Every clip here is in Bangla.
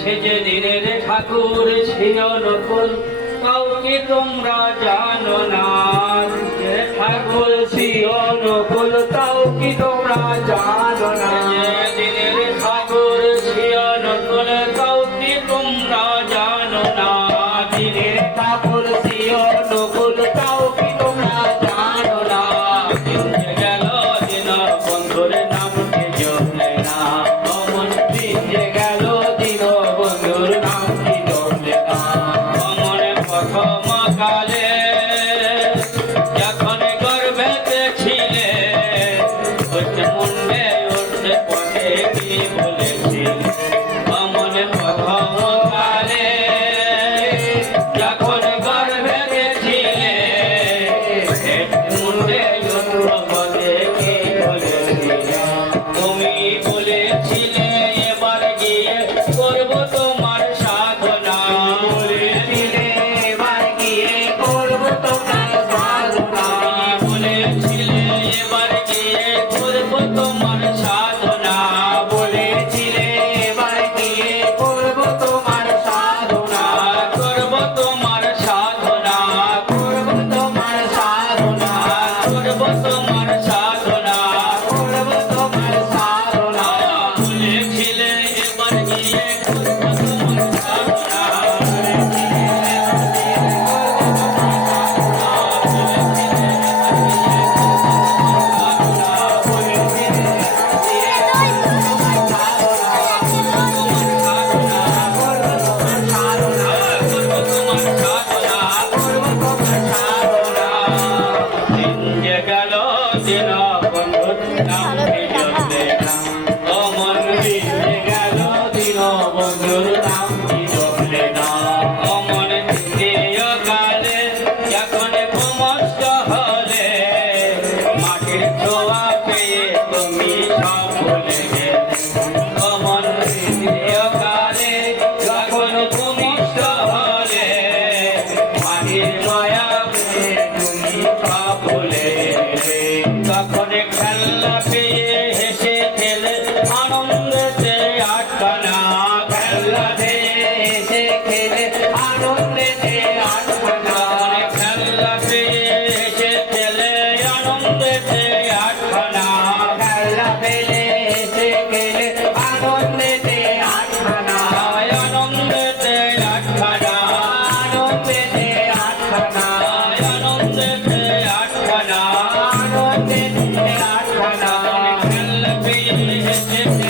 সে যে দিনের ঠাকুর ছিল নকুল, কাউকে তোমরা জানো না। ঠাকুর ছিল নকুল তাও কি তোমরা জানো না। జగలో చిరా hey, hey.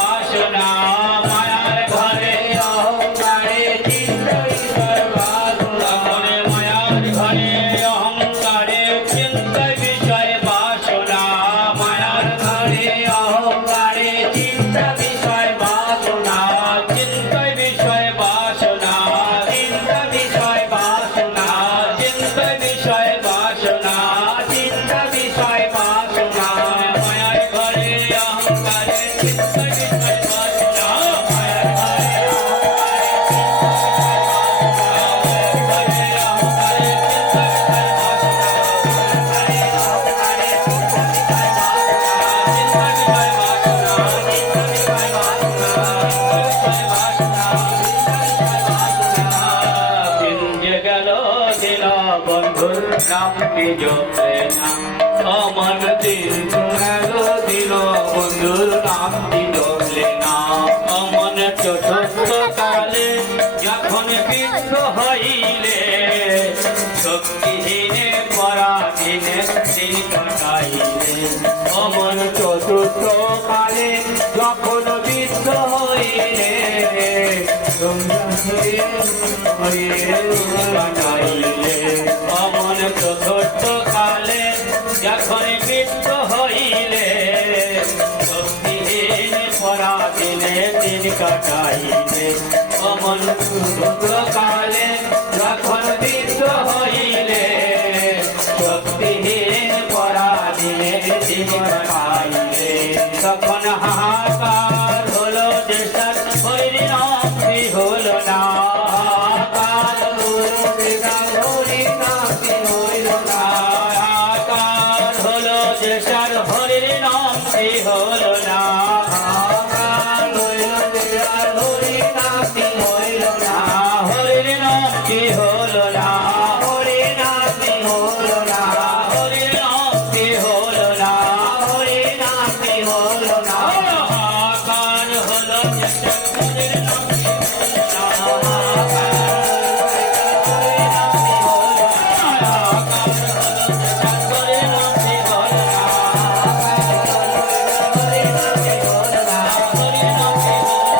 নামটি জপে না। আমার দিন এলো দিন বন্ধুর নামটি জপলে না। অমন চতুর্থ কালে যখন বৃদ্ধ হইলে, শক্তিহীনে পরাধীনে দিন কাটাইলে। অমন চতুর্থ কালে যখন বৃদ্ধ হইলে তোমরা হয়ে হয়ে চতুর্থ যখন বৃত্ত হইলে দিন কাটাইলে। অমন কালে যখন বৃদ্ধ হইলে